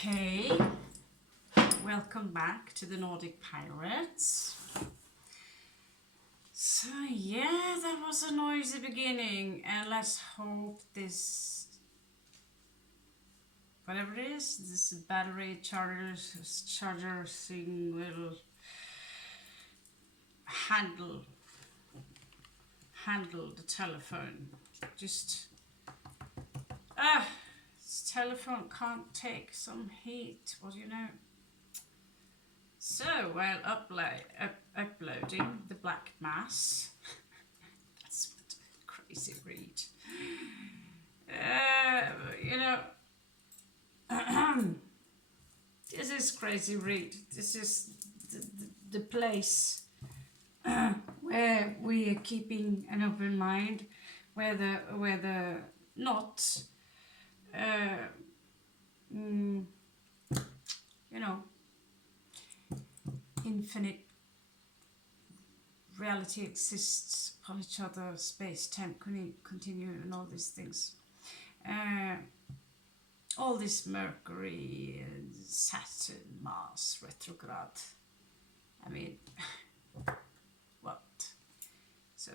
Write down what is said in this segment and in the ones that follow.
Okay, welcome back to the Nordic Pirates. So yeah, that was a noisy beginning, and let's hope this, whatever it is, this battery charger thing will handle the telephone. Just this telephone can't take some heat, what do you know? So while uploading the black mass, that's what a crazy read. This is crazy read. This is the place where we are keeping an open mind, where the not infinite reality exists upon each other, space, time, continue, and all these things. All this Mercury, Saturn, Mars, retrograde. I mean, what? So,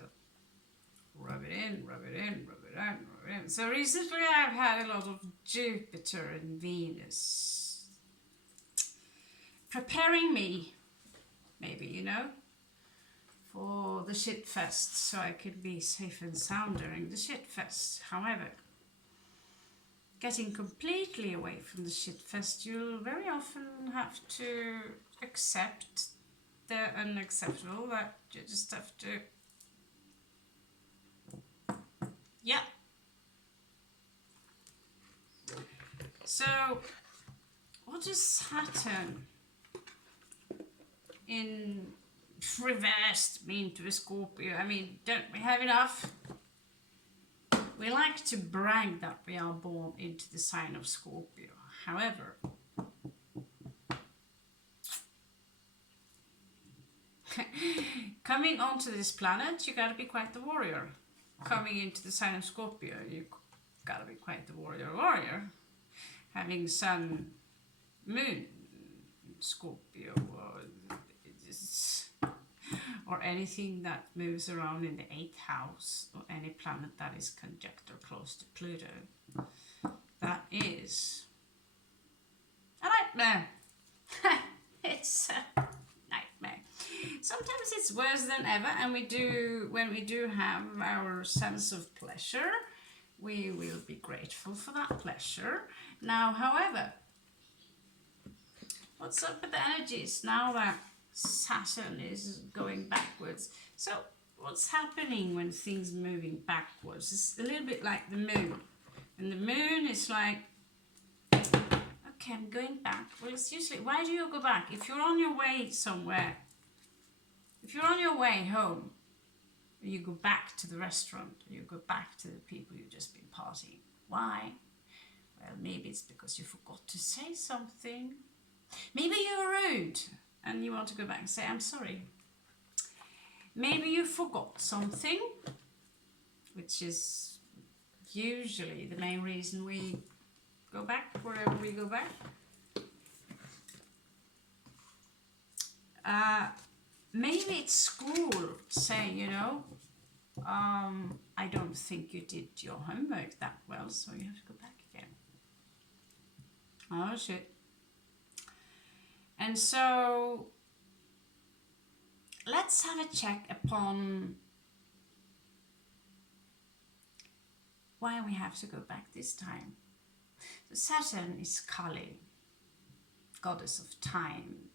rub it in, rub it in, rub it in, rub it in. So recently I've had a lot of Jupiter and Venus preparing me, maybe, for the shit fest, so I could be safe and sound during the shit fest. However, getting completely away from the shit fest, you'll very often have to accept the unacceptable, that you just have to, yeah. So, what does Saturn in reversed mean to a Scorpio? I mean, don't we have enough? We like to brag that we are born into the sign of Scorpio. However, coming onto this planet, you gotta be quite the warrior. Coming into the sign of Scorpio, you gotta be quite the warrior. Having Sun, Moon, Scorpio, or anything that moves around in the 8th house, or any planet that is conjunct or close to Pluto, that is a nightmare. It's a nightmare. Sometimes it's worse than ever, and when we do have our sense of pleasure, we will be grateful for that pleasure. Now, however, what's up with the energies now that Saturn is going backwards? So what's happening when things are moving backwards? It's a little bit like the moon. And the moon is like, okay, I'm going back. Well, it's usually, why do you go back? If you're on your way somewhere, if you're on your way home, you go back to the restaurant, you go back to the people you've just been partying. Why? Well, maybe it's because you forgot to say something. Maybe you were rude and you want to go back and say, I'm sorry. Maybe you forgot something, which is usually the main reason we go back wherever we go back. Maybe it's school saying, I don't think you did your homework that well, so you have to go back again. Oh shit. And so let's have a check upon why we have to go back this time. So Saturn is Kali, goddess of time.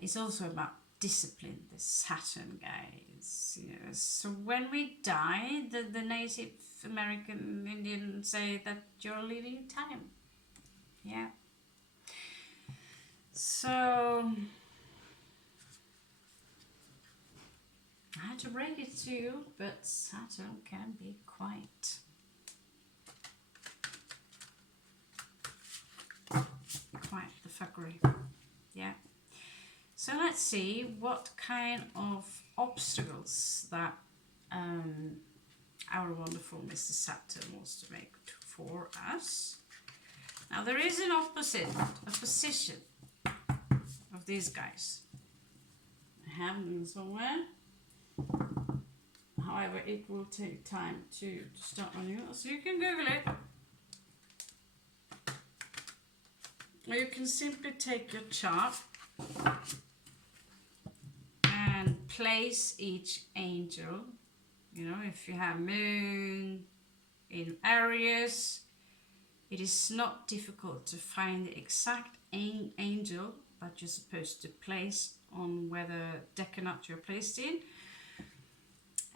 It's also about discipline, the Saturn guys. So when we die, the Native American Indians say that you're leaving time. Yeah. So I had to break it to you, but Saturn can be quite the fuckery. Yeah. So let's see what kind of obstacles that our wonderful Mr. Saturn wants to make for us. Now there is an opposition of these guys. I have them somewhere. However, it will take time to start on you. So you can Google it. Or you can simply take your chart and place each angel. You know, if you have moon in Aries, it is not difficult to find the exact angel that you're supposed to place on whether decanat you're placed in.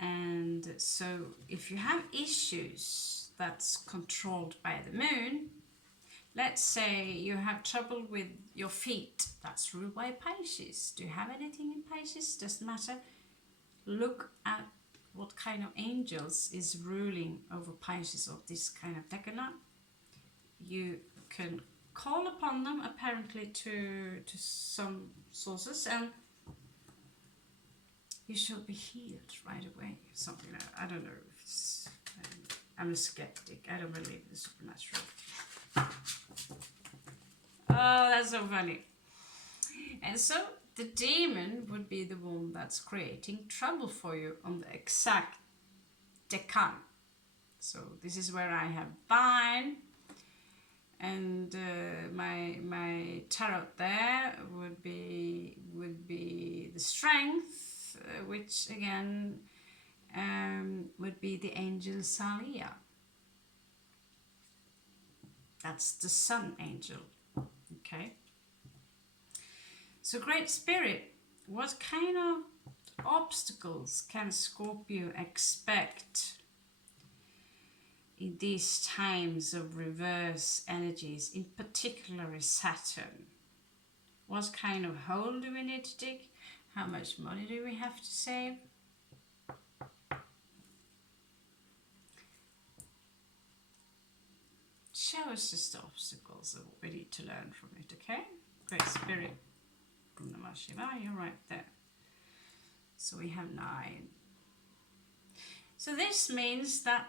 And so if you have issues that's controlled by the moon, let's say you have trouble with your feet, that's ruled by Pisces. Do you have anything in Pisces? Doesn't matter. Look at what kind of angels is ruling over Pisces of this kind of decanat. You can call upon them apparently to some sources, and you should be healed right away. Something like that. I don't know if it's, I'm a skeptic. I don't believe in the supernatural. Oh, that's so funny. And so the demon would be the one that's creating trouble for you on the exact decan. So this is where I have Vine, and my tarot there would be the Strength, which again would be the angel Salia. That's the sun angel. Okay. So Great Spirit, what kind of obstacles can Scorpio expect in these times of reverse energies, in particular Saturn? What kind of hole do we need to dig? How much money do we have to save? Show us just the obstacles of what we need to learn from it, okay? Great Spirit. Namah Shivaya, you're right there. So we have 9. So this means that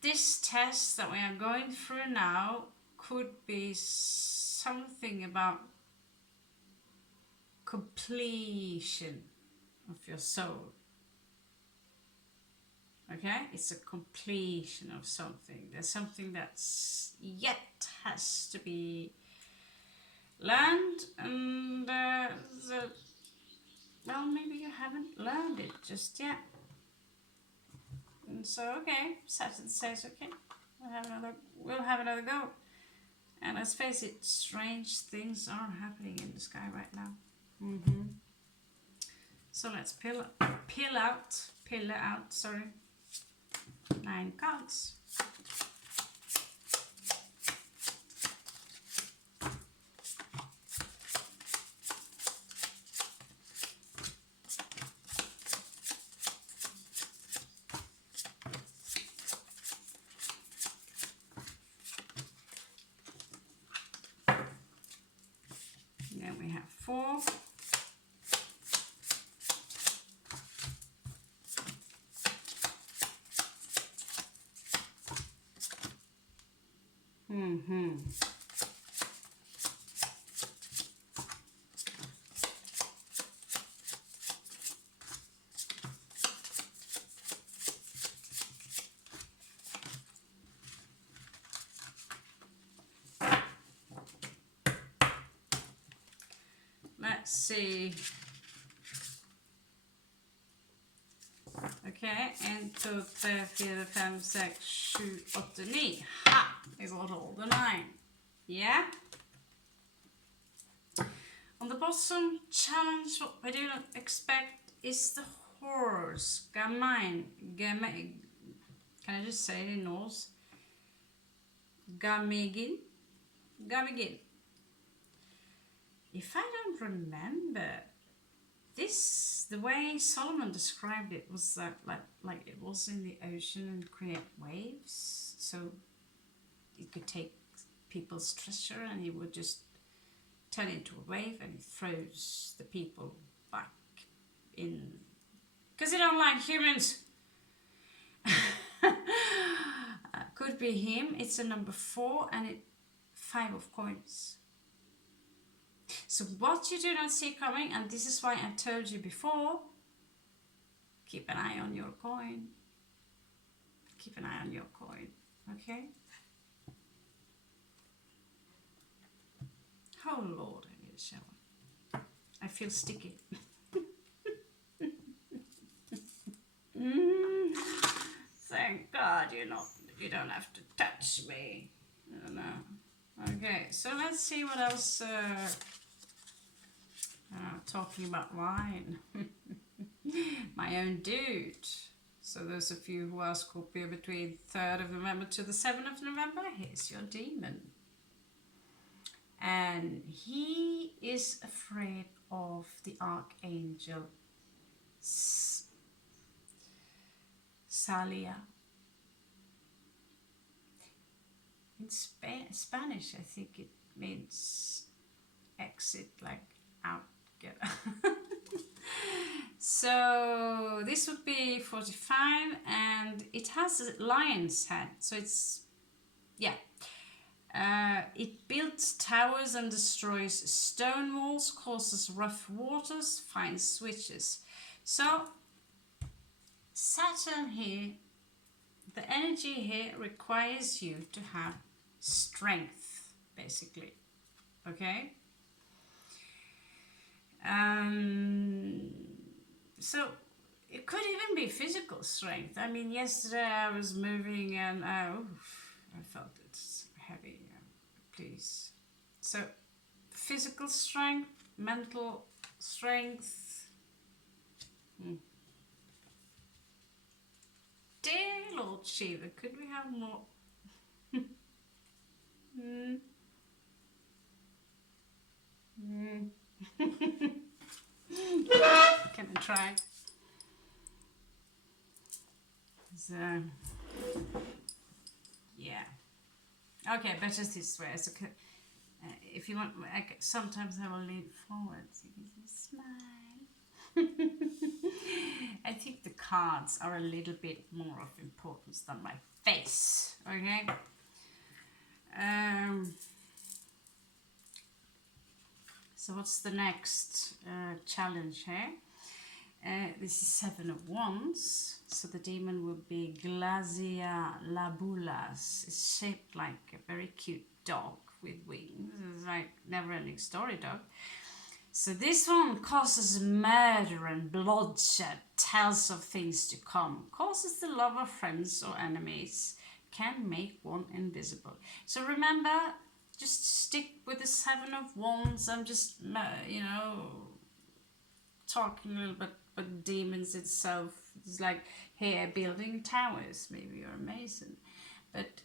this test that we are going through now could be something about completion of your soul. Okay, it's a completion of something. There's something that's yet has to be learned, and well, maybe you haven't learned it just yet. And so, okay, Saturn says, okay, we'll have another go. And let's face it, strange things are happening in the sky right now. So let's peel out 9 cards. Then we have 4. Let's see. Okay, 1, 2, 3, 4, 5, 6, 7, 8, 9. Ha! I got all the 9. Yeah? On the bottom, challenge what we do not expect is the horse. Gamein. Can I just say it in Norse? Gamegin. If I don't remember, this, the way Solomon described it was that like it was in the ocean and create waves, so it could take people's treasure and he would just turn it into a wave and it throws the people back in, because they don't like humans. Could be him. It's a number 4 and it Five of Coins. So what you do not see coming, and this is why I told you before, keep an eye on your coin. Keep an eye on your coin, okay? Oh Lord, I need a shower. I feel sticky. Thank God you don't have to touch me. I don't know. Okay, so let's see what else. Talking about wine. My own dude. So those of you who are Scorpio between 3rd of November to the 7th of November, here's your demon. And he is afraid of the archangel Salia. In Spanish, I think it means exit, like out, get out. So this would be 45, and it has a lion's head. So it's, yeah. It builds towers and destroys stone walls, causes rough waters, finds switches. So Saturn here, the energy here requires you to have strength, basically. Okay? So it could even be physical strength. I mean, yesterday I was moving and I felt it's heavy. Please. So physical strength, mental strength. Dear Lord Shiva, could we have more? Can I try? So, yeah. Okay, better this way. So, if you want, sometimes I will lean forward so you can smile. I think the cards are a little bit more of importance than my face. Okay. So what's the next challenge here? This is 7 of Wands. So the demon will be Glazia labulas. It's shaped like a very cute dog with wings. It's like never-ending story dog. So this one causes murder and bloodshed, tells of things to come, causes the love of friends or enemies, can make one invisible. So remember, just stick with the 7 of Wands. I'm just, talking a little bit about demons itself. It's like here, building towers. Maybe you're a mason. But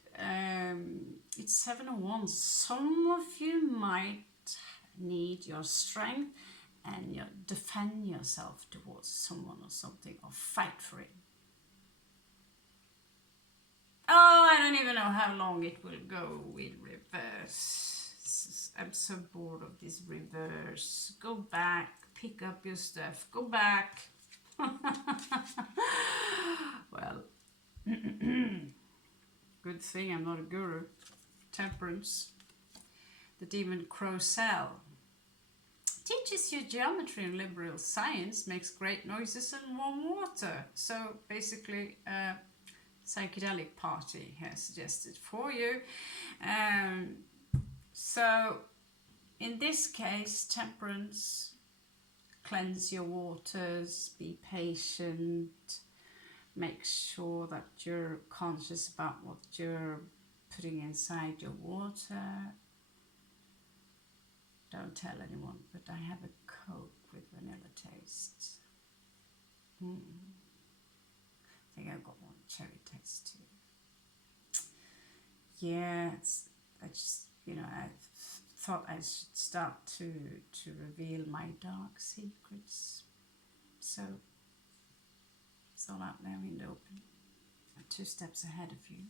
it's 7 of Wands. Some of you might need your strength and defend yourself towards someone or something, or fight for it. Oh, I don't even know how long it will go with reverse. I'm so bored of this reverse. Go back, pick up your stuff, go back. Well, good thing I'm not a guru. Temperance. The demon Crocell teaches you geometry and liberal science, makes great noises and warm water. So basically, psychedelic party has suggested for you. So in this case, temperance, cleanse your waters, be patient, make sure that you're conscious about what you're putting inside your water. Don't tell anyone, but I have a Coke with vanilla taste. I think I've got one cherry taste too. Yeah, I just, I thought I should start to reveal my dark secrets. So it's all out there in the open. I'm 2 steps ahead of you.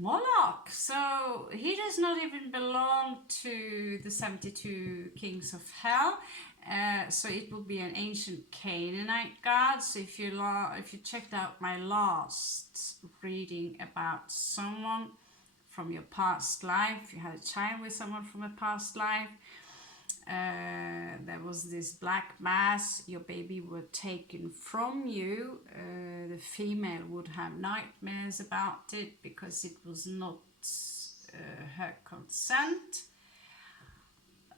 Moloch. So he does not even belong to the 72 kings of hell. So it will be an ancient Canaanite god. So if you checked out my last reading about someone from your past life, you had a child with someone from a past life, there was this black mass, your baby were taken from you. The female would have nightmares about it because it was not her consent.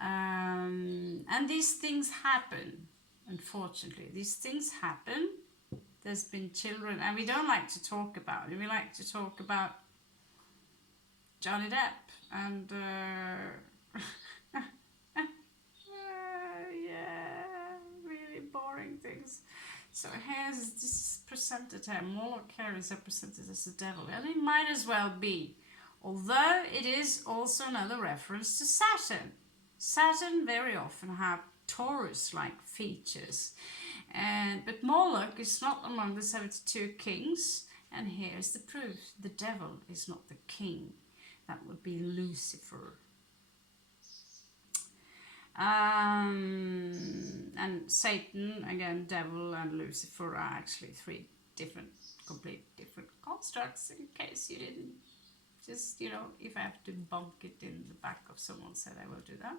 And these things happen, unfortunately. These things happen. There's been children, and we don't like to talk about it. We like to talk about Johnny Depp and yeah, really boring things. So here's this is presented here. Moloch here is represented as the devil, and it might as well be, although it is also another reference to Saturn. Saturn very often have Taurus-like features, but Moloch is not among the 72 kings, and here's the proof: the devil is not the king. That would be Lucifer. And Satan, again, devil and Lucifer are actually three complete different constructs, in case you didn't just, if I have to bunk it in the back of someone's head, I will do that.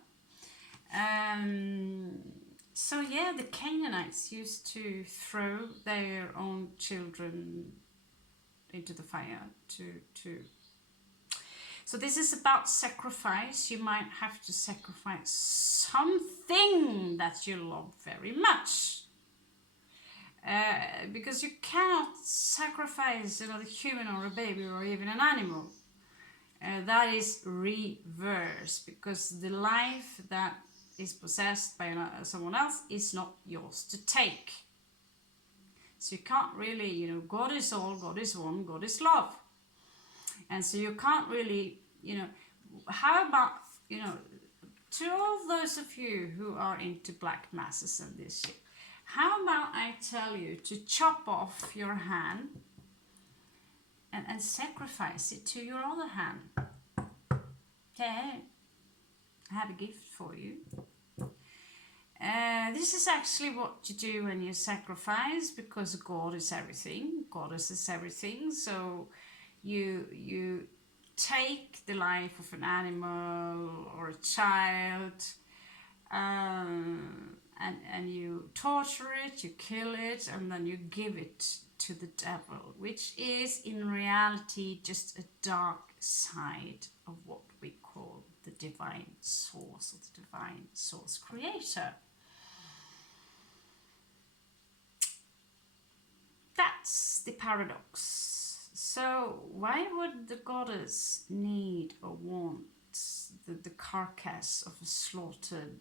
So yeah, the Canaanites used to throw their own children into the fire So this is about sacrifice. You might have to sacrifice something that you love very much. Because you cannot sacrifice another human or a baby or even an animal. That is reverse, because the life that is possessed by someone else is not yours to take. So you can't really, God is all, God is one, God is love. And so you can't really, how about, to all those of you who are into black masses and this shit, how about I tell you to chop off your hand and sacrifice it to your other hand? Okay, I have a gift for you. This is actually what you do when you sacrifice, because God is everything. Goddess is everything. So you take the life of an animal or a child, and you torture it, you kill it, and then you give it to the devil, which is in reality just a dark side of what we call the divine source, or the divine source creator. That's the paradox. So why would the goddess need or want the carcass of a slaughtered,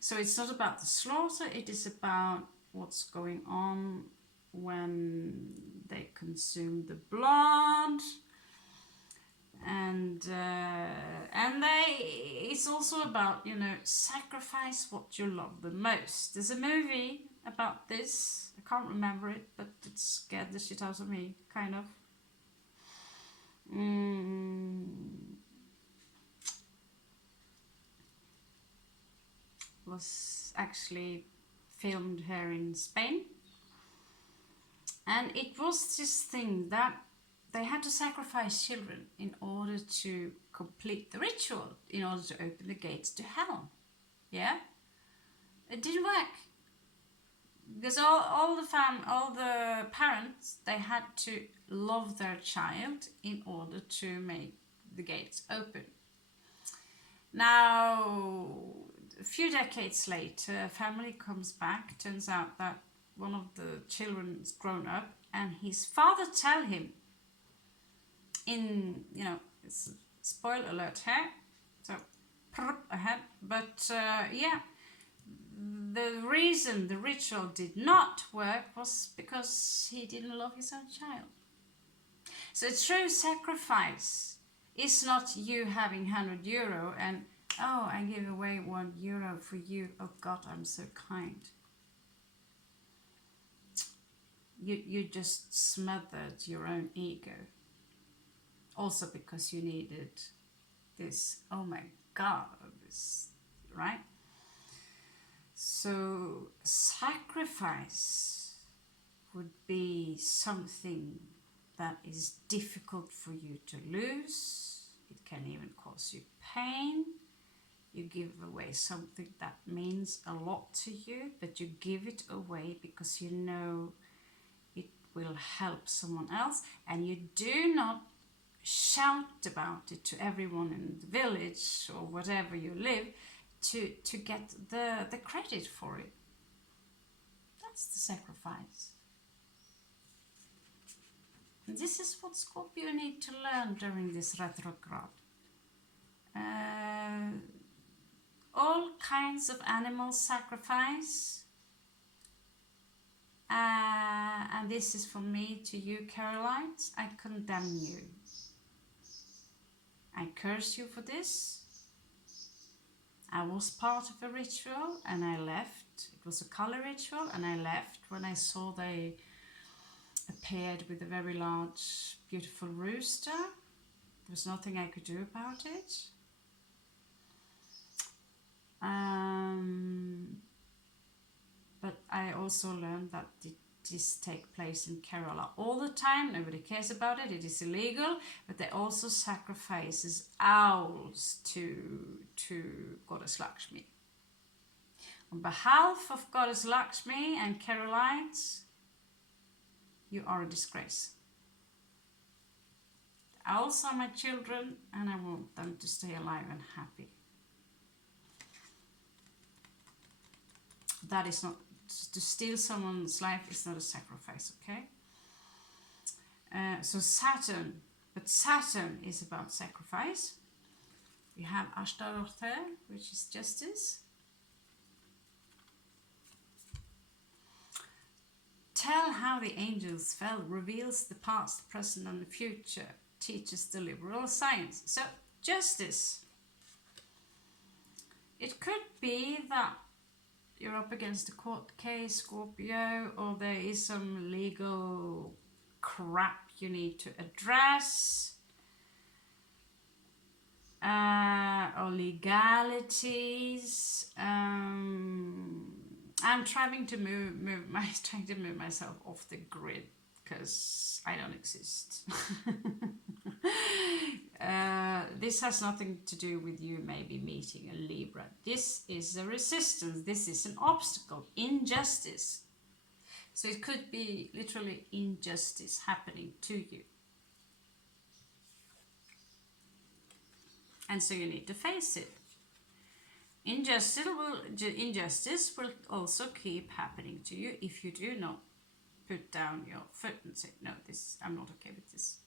So it's not about the slaughter, it is about what's going on when they consume the blood. And it's also about, sacrifice what you love the most. There's a movie about this. I can't remember it, but it scared the shit out of me, kind of. Was actually filmed here in Spain. And it was this thing that they had to sacrifice children in order to complete the ritual, in order to open the gates to hell. Yeah? It didn't work. Because all the parents, they had to love their child in order to make the gates open. Now, a few decades later, a family comes back. Turns out that one of the children is grown up, and his father tell him, it's a spoiler alert here, so ahead, but the reason the ritual did not work was because he didn't love his own child. So a true sacrifice is not you having €100 and, oh, I give away €1 for you, oh God, I'm so kind. You just smothered your own ego. Also because you needed this, oh my God, this, right? So sacrifice would be something that is difficult for you to lose. It can even cause you pain. You give away something that means a lot to you, but you give it away because you know it will help someone else, and you do not shout about it to everyone in the village or whatever you live to get the credit for it. That's the sacrifice. And this is what Scorpio need to learn during this retrograde. All kinds of animal sacrifice. And this is for me to you, Carolites. I condemn you. I curse you for this. I was part of a ritual and I left. It was a color ritual and I left when I saw they appeared with a very large, beautiful rooster. There was nothing I could do about it. But I also learned that this takes place in Kerala all the time. Nobody cares about it. It is illegal. But they also sacrifices owls to Goddess Lakshmi. On behalf of Goddess Lakshmi and Keralites, you are a disgrace. The owls are my children and I want them to stay alive and happy. That is not, to steal someone's life is not a sacrifice, okay? So Saturn, but Saturn is about sacrifice. We have Ashtaroth, which is justice. Tell how the angels fell, reveals the past, present and the future, teaches the liberal science. So justice. It could be that you're up against a court case, Scorpio, or there is some legal crap you need to address, or legalities. I'm trying to move myself off the grid because I don't exist. This has nothing to do with you maybe meeting a Libra. This is a resistance. This is an obstacle, injustice. So it could be literally injustice happening to you. And so you need to face it. Injustice will also keep happening to you if you do not put down your foot and say, no, I'm not okay with this.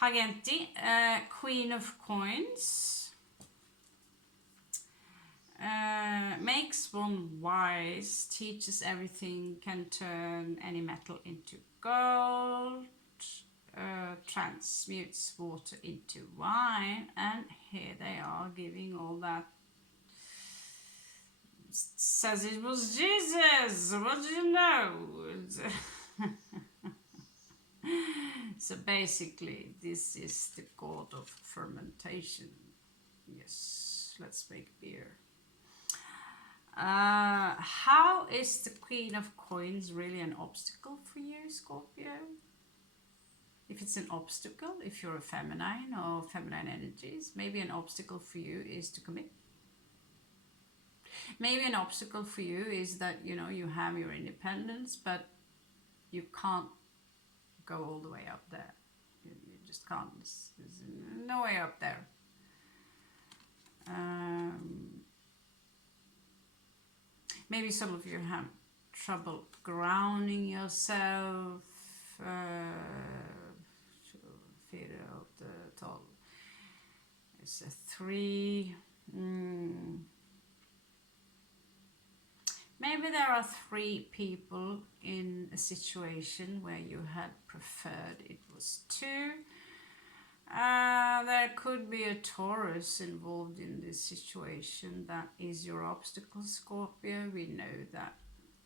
Hagenti, Queen of Coins, makes one wise, teaches everything, can turn any metal into gold, transmutes water into wine, and here they are giving all that. Says it was Jesus, what do you know? So basically this is the god of fermentation. Yes, let's make beer. How is the Queen of Coins really an obstacle for you, Scorpio? If it's an obstacle, if you're a feminine or feminine energies, maybe an obstacle for you is to commit. Maybe an obstacle for you is that, you know, you have your independence, but you can't go all the way up there. You just can't. There's no way up there. Maybe some of you have trouble grounding yourself. Figure out the total. It's a 3. Maybe there are 3 people in a situation where you had preferred it was 2. There could be a Taurus involved in this situation that is your obstacle, Scorpio. We know that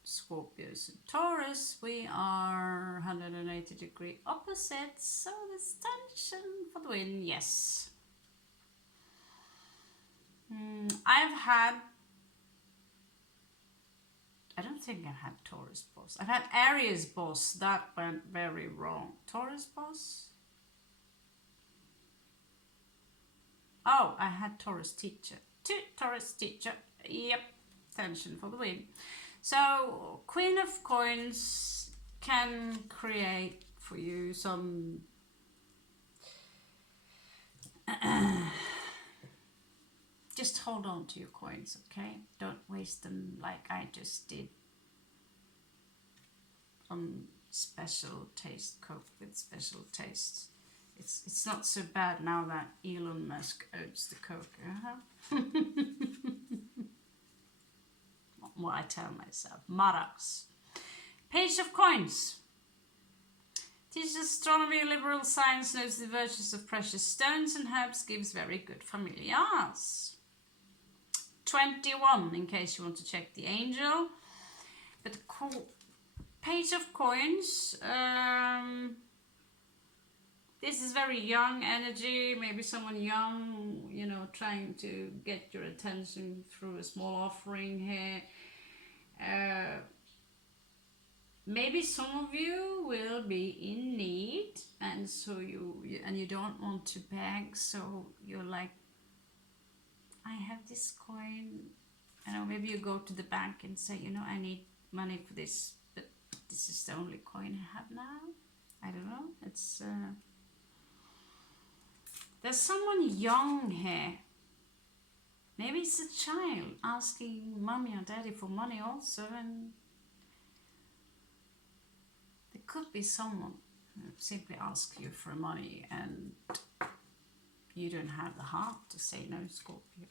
Scorpios and Taurus, we are 180-degree opposites, so there's tension for the win, yes. I don't think I've had Taurus boss. I've had Aries boss, that went very wrong. Taurus boss? Oh, I had Taurus teacher. Taurus teacher, yep, tension for the win. So, Queen of Coins can create for you some just hold on to your coins, okay? Don't waste them like I just did on special taste Coke with special taste. It's not so bad now that Elon Musk owns the Coke. What I tell myself. Maraks. Page of Coins. Teaches astronomy, liberal science, knows the virtues of precious stones and herbs, gives very good familiars. 21, in case you want to check the angel. But Page of Coins. This is very young energy, maybe someone young, you know, trying to get your attention through a small offering here. Maybe some of you will be in need, and so you don't want to beg, so you're like, I have this coin. I know, maybe you go to the bank and say, you know, I need money for this, but this is the only coin I have now. I don't know. It's there's someone young here. Maybe it's a child asking mommy or daddy for money also, and there could be someone who simply asks you for money and you don't have the heart to say no, Scorpio.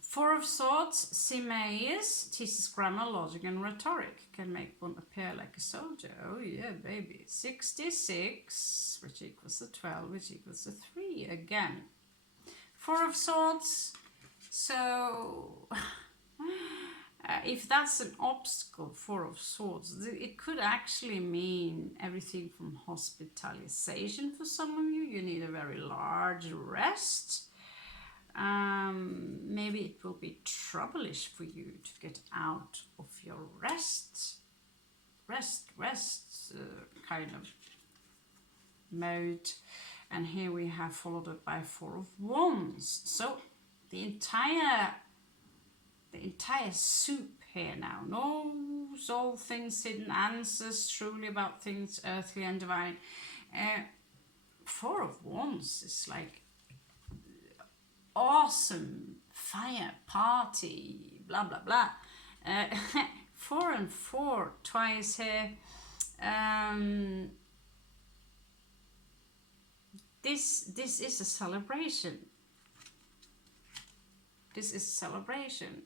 Four of Swords, Simeis, teaches grammar, logic and rhetoric. Can make one appear like a soldier. Oh yeah, baby. 66, which equals to 12, which equals to 3 again. Four of Swords. So, if that's an obstacle, Four of Swords, it could actually mean everything from hospitalization for some of you. You need a very large rest. Maybe it will be troublish for you to get out of your rest kind of mode. And here we have followed it by Four of Wands. So the entire soup here now knows all things hidden, answers truly about things earthly and divine. Four of Wands is like awesome fire party, blah blah blah. 4 and 4 twice here. This is a celebration. This is celebration.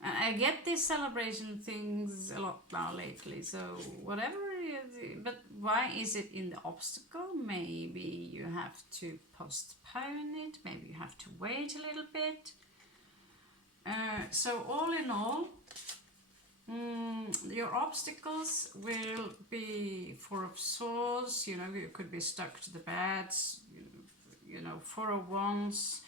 And I get these celebration things a lot now lately, so whatever it is, but why is it in the obstacle? Maybe you have to postpone it, maybe you have to wait a little bit. So all in all, your obstacles will be Four of Swords, you know, you could be stuck to the bed, you know, Four of Wands.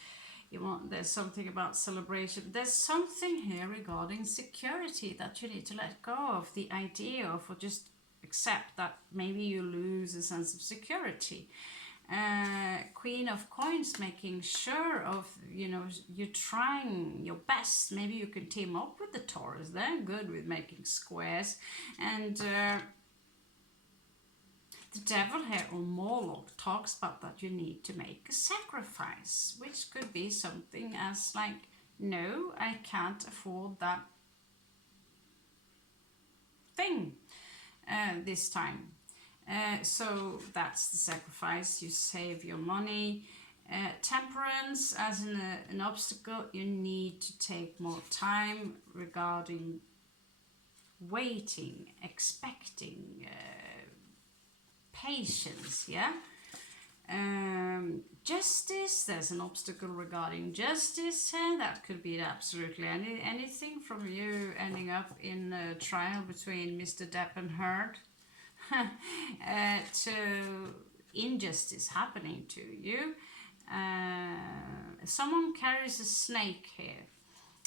There's something about celebration. There's something here regarding security that you need to let go of, the idea of, or just accept that maybe you lose a sense of security. Queen of Coins, making sure of, you know, you're trying your best. Maybe you can team up with the Taurus. They're good with making squares. And the Devil here, or Morlock, talks about that you need to make a sacrifice, which could be something as like, no, I can't afford that thing this time. So that's the sacrifice. You save your money. Temperance, as an obstacle, you need to take more time regarding waiting, expecting, patience, yeah? Justice, there's an obstacle regarding justice here. That could be absolutely anything from you ending up in a trial between Mr. Depp and Heard to injustice happening to you. Someone carries a snake here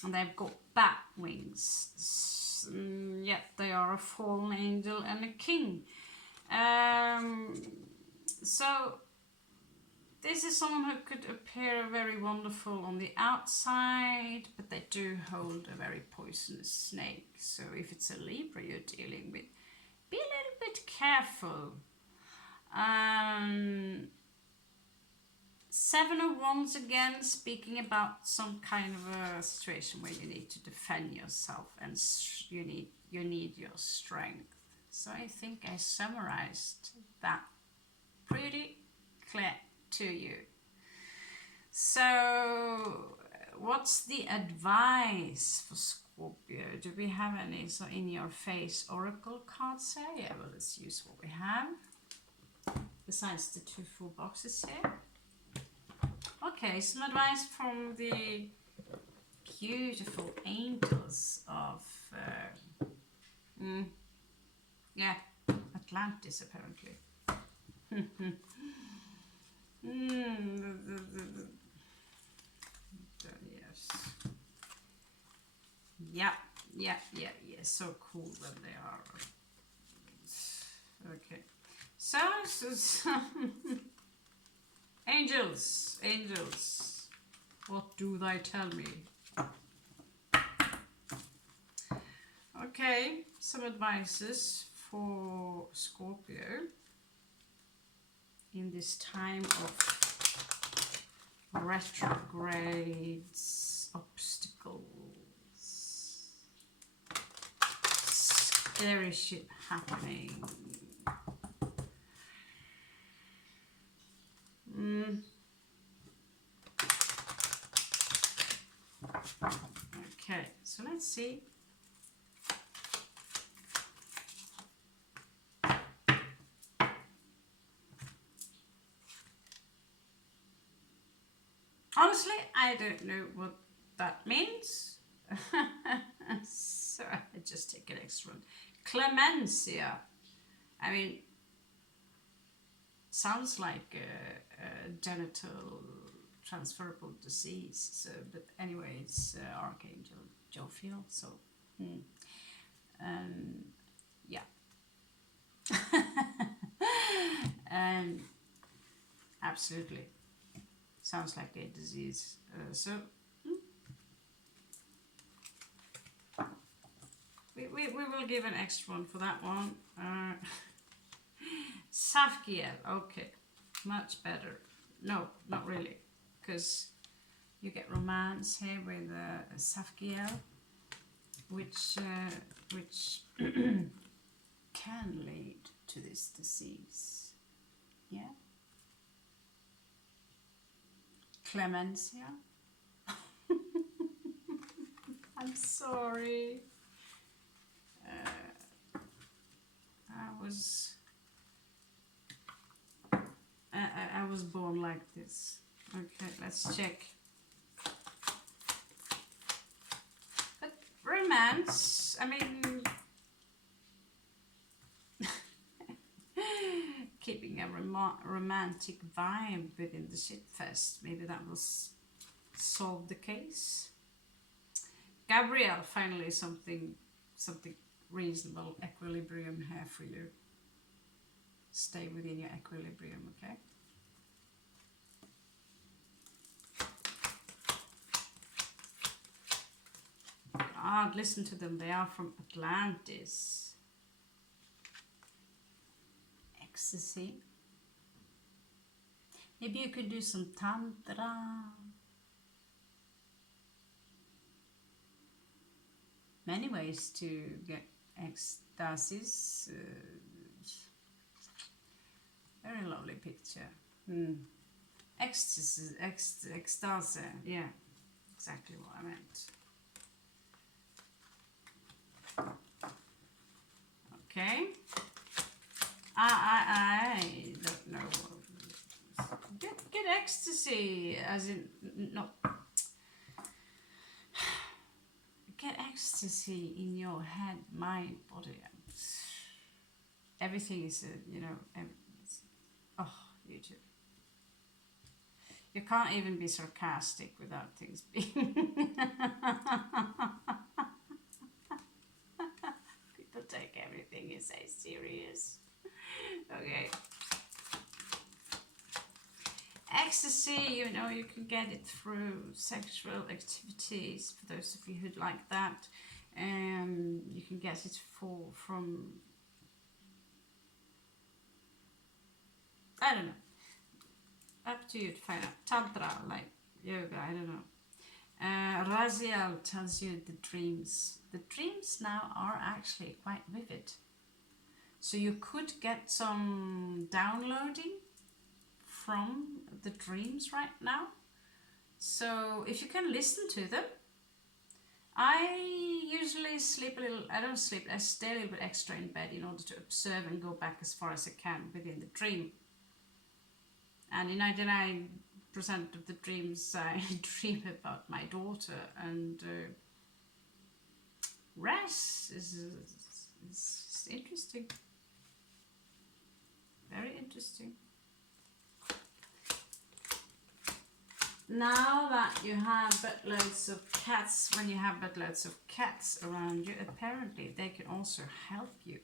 and they've got bat wings, yet they are a fallen angel and a king. So this is someone who could appear very wonderful on the outside, but they do hold a very poisonous snake. So if it's a Libra you're dealing with, be a little bit careful. 7 of Wands again, speaking about some kind of a situation where you need to defend yourself and you need your strength. So I think I summarized that pretty clear to you. So what's the advice for Scorpio? Do we have any in your face oracle cards here? Yeah, well, let's use what we have besides the 2 full boxes here. Okay, some advice from the beautiful angels of Atlantis, apparently. Yes. Yeah. So cool when they are. Okay. So angels, what do they tell me? Okay, some advices for Scorpio in this time of retrogrades, obstacles, scary shit happening. Okay, so let's see. Honestly, I don't know what that means. So I just take an extra one. Clemencia. I mean, sounds like a genital transferable disease. So, but anyway, it's Archangel Jophiel. So, yeah. Absolutely. Sounds like a disease. We will give an extra one for that one. Safkiel, okay, much better. No, not really, because you get romance here with Safkiel, which can lead to this disease. Yeah. Clemencia. I'm sorry. I was born like this. Okay, let's check. But romance, I mean, keeping a romantic vibe within the shitfest. Maybe that will solve the case. Gabrielle, finally something reasonable equilibrium here for you. Stay within your equilibrium, okay? God, listen to them. They are from Atlantis. Ecstasy. Maybe you could do some tantra. Many ways to get ecstasis. Very lovely picture. Ecstasy, ecstasy. Yeah, exactly what I meant. Okay. I don't know. ecstasy, as in not get ecstasy in your head, mind, body. Everything is, oh, YouTube. You can't even be sarcastic without things being. People take everything you say serious. Okay. Ecstasy, you can get it through sexual activities, for those of you who'd like that. You can get it from, I don't know. Up to you to find out. Tantra, like yoga, I don't know. Raziel tells you the dreams. The dreams now are actually quite vivid. So you could get some downloading from the dreams right now. So if you can listen to them. I usually sleep a little, I don't sleep, I stay a little bit extra in bed in order to observe and go back as far as I can within the dream. And in 99% of the dreams I dream about my daughter, and rest is interesting. Very interesting. Now that you have buttloads of cats, when you have buttloads of cats around you, apparently they can also help you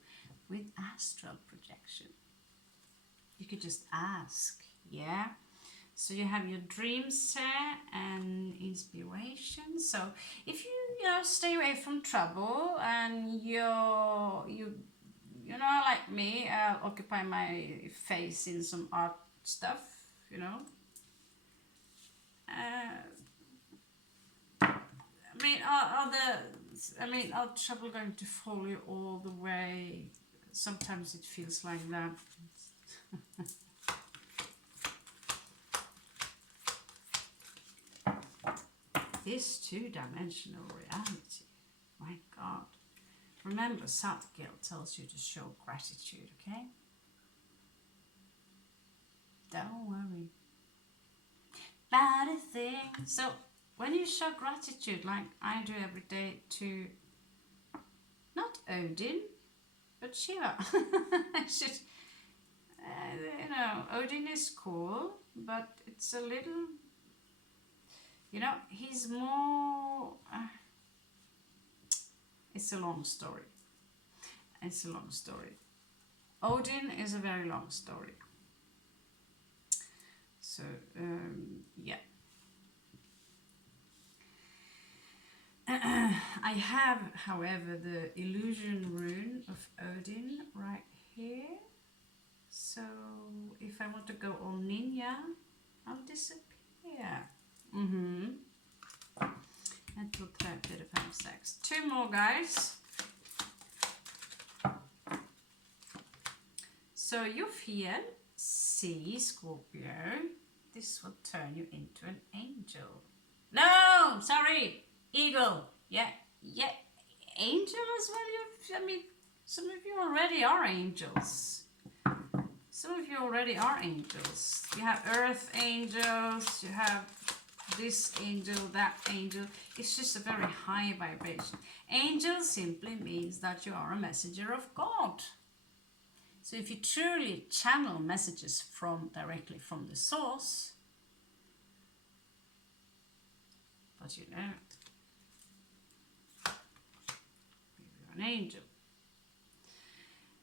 with astral projection. You could just ask, yeah? So you have your dreams there and inspiration. So if you stay away from trouble and you like me, occupy my face in some art stuff, are trouble going to follow you all the way? Sometimes it feels like that. This two-dimensional reality, my God. Remember, Saturn tells you to show gratitude, okay? Don't worry about a thing. So when you show gratitude, like I do every day, to not Odin, but Shiva. Odin is cool, but it's a little, he's more, it's a long story. Odin is a very long story. So, yeah. I have, however, the illusion rune of Odin right here. So, if I want to go all ninja, I'll disappear. Jag tror 3, 4, 5, 6. 2 more, guys. So you feel, see, Scorpio, this will turn you into an angel. No, sorry, eagle. Yeah, angel as well. Some of you already are angels. You have earth angels, you have this angel, that angel. It's just a very high vibration. Angel simply means that you are a messenger of God. So if you truly channel messages directly from the source, but you're an angel.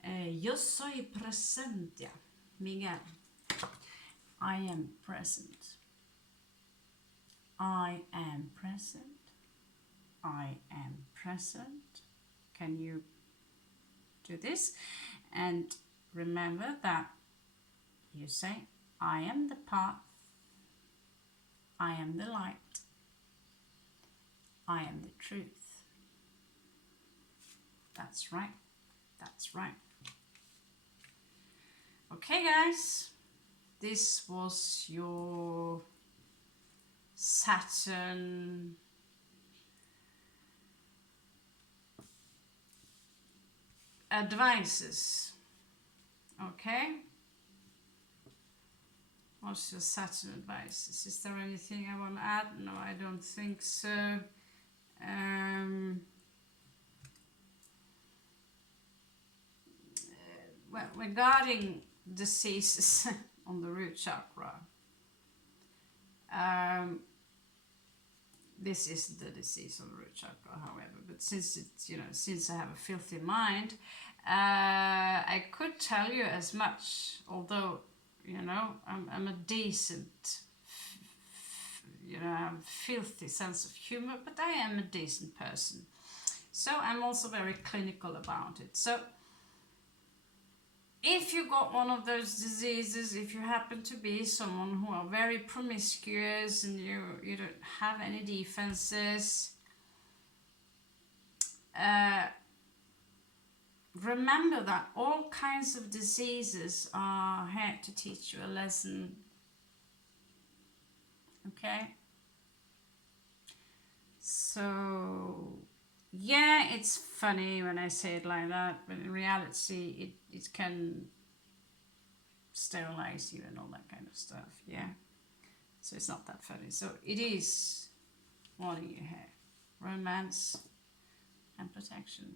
Yo soy presencia, Miguel. I am present. I am present. I am present. Can you do this? And remember that you say, I am the path. I am the light. I am the truth. That's right. That's right. Okay, guys. This was your Saturn advices. Okay. What's your Saturn advice? Is there anything I want to add? No, I don't think so. Well, regarding diseases on the root chakra, this isn't the disease on the root chakra, however, but since it's, since I have a filthy mind, I could tell you as much, although, I'm a decent, I have a filthy sense of humor, but I am a decent person. So I'm also very clinical about it. So if you got one of those diseases, if you happen to be someone who are very promiscuous and you don't have any defenses, remember that all kinds of diseases are here to teach you a lesson. Okay? So, yeah, it's funny when I say it like that, but in reality, it can sterilize you and all that kind of stuff, yeah? So it's not that funny. So it is wanting you here. Romance and protection.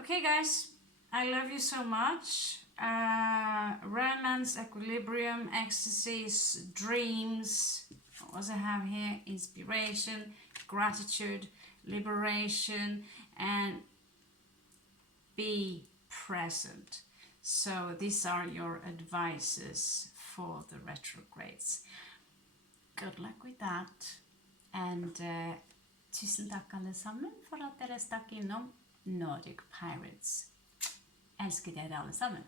Okay, guys, I love you so much. Romance, equilibrium, ecstasies, dreams. What was I have here? Inspiration, gratitude, liberation, and be present. So these are your advices for the retrogrades. Good luck with that. And tusen takk alle sammen for at dere stakk innom Nordic Pirates. Elsker dere alle sammen.